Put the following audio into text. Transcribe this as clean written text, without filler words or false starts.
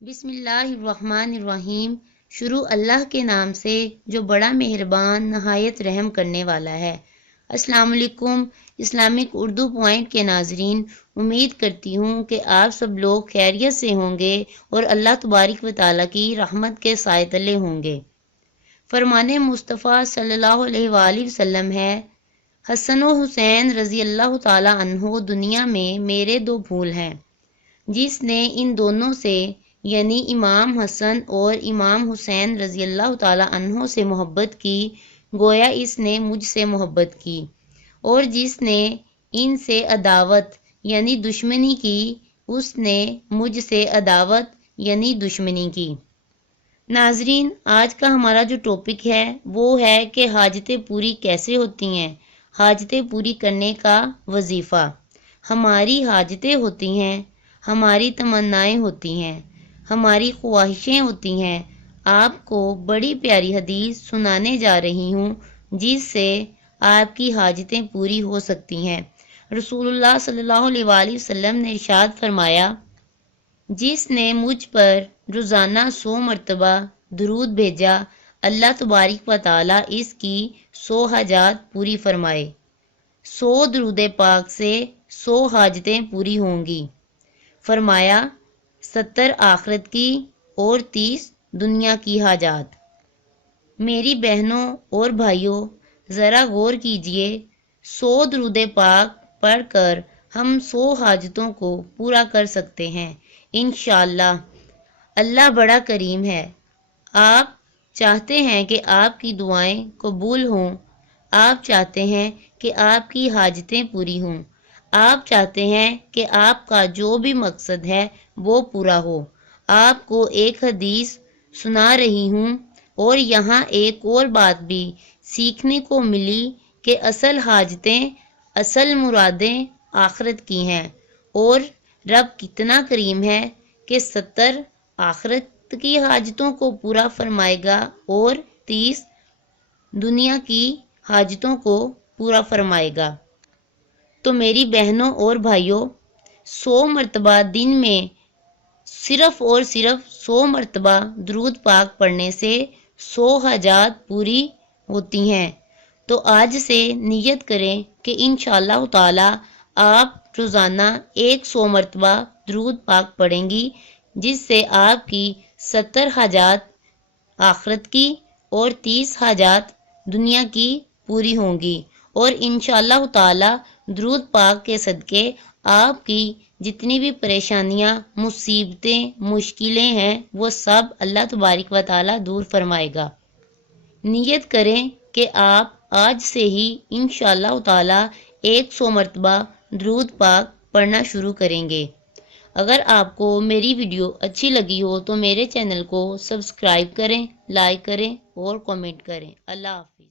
بسم اللہ الرحمن الرحیم۔ شروع اللہ کے نام سے جو بڑا مہربان نہایت رحم کرنے والا ہے۔ السلام علیکم اسلامک اردو پوائنٹ کے ناظرین، امید کرتی ہوں کہ آپ سب لوگ خیریت سے ہوں گے اور اللہ تبارک و تعالیٰ کی رحمت کے سائے تلے ہوں گے۔ فرمان مصطفیٰ صلی اللہ علیہ وآلہ وسلم ہے، حسن و حسین رضی اللہ تعالیٰ عنہ دنیا میں میرے دو پھول ہیں۔ جس نے ان دونوں سے یعنی امام حسن اور امام حسین رضی اللہ تعالیٰ عنہ سے محبت کی، گویا اس نے مجھ سے محبت کی، اور جس نے ان سے عداوت یعنی دشمنی کی، اس نے مجھ سے عداوت یعنی دشمنی کی۔ ناظرین، آج کا ہمارا جو ٹاپک ہے وہ ہے کہ حاجتیں پوری کیسے ہوتی ہیں، حاجتیں پوری کرنے کا وظیفہ۔ ہماری حاجتیں ہوتی ہیں، ہماری تمنائیں ہوتی ہیں، ہماری خواہشیں ہوتی ہیں۔ آپ کو بڑی پیاری حدیث سنانے جا رہی ہوں جس سے آپ کی حاجتیں پوری ہو سکتی ہیں۔ رسول اللہ صلی اللہ علیہ وآلہ وسلم نے ارشاد فرمایا، جس نے مجھ پر روزانہ 100 مرتبہ درود بھیجا، اللہ تبارک و تعالیٰ اس کی 100 حاجات پوری فرمائے۔ 100 درود پاک سے 100 حاجتیں پوری ہوں گی۔ فرمایا 70 آخرت کی اور 30 دنیا کی حاجات۔ میری بہنوں اور بھائیوں، ذرا غور کیجئے، 100 درود پاک پڑھ کر ہم 100 حاجتوں کو پورا کر سکتے ہیں انشاءاللہ۔ اللہ بڑا کریم ہے۔ آپ چاہتے ہیں کہ آپ کی دعائیں قبول ہوں، آپ چاہتے ہیں کہ آپ کی حاجتیں پوری ہوں، آپ چاہتے ہیں کہ آپ کا جو بھی مقصد ہے وہ پورا ہو۔ آپ کو ایک حدیث سنا رہی ہوں، اور یہاں ایک اور بات بھی سیکھنے کو ملی کہ اصل حاجتیں، اصل مرادیں آخرت کی ہیں، اور رب کتنا کریم ہے کہ 70 آخرت کی حاجتوں کو پورا فرمائے گا اور 30 دنیا کی حاجتوں کو پورا فرمائے گا۔ تو میری بہنوں اور بھائیوں، 100 مرتبہ دن میں صرف اور صرف 100 مرتبہ درود پاک پڑھنے سے 100 حاجات پوری ہوتی ہیں۔ تو آج سے نیت کریں کہ انشاءاللہ تعالی آپ روزانہ 100 مرتبہ درود پاک پڑھیں گی، جس سے آپ کی 70 حاجات آخرت کی اور 30 حاجات دنیا کی پوری ہوں گی، اور انشاءاللہ تعالی درود پاک کے صدقے آپ کی جتنی بھی پریشانیاں، مصیبتیں، مشکلیں ہیں، وہ سب اللہ تبارک و تعالی دور فرمائے گا۔ نیت کریں کہ آپ آج سے ہی انشاءاللہ تعالی 100 مرتبہ درود پاک پڑھنا شروع کریں گے۔ اگر آپ کو میری ویڈیو اچھی لگی ہو تو میرے چینل کو سبسکرائب کریں، لائک کریں اور کمنٹ کریں۔ اللہ حافظ۔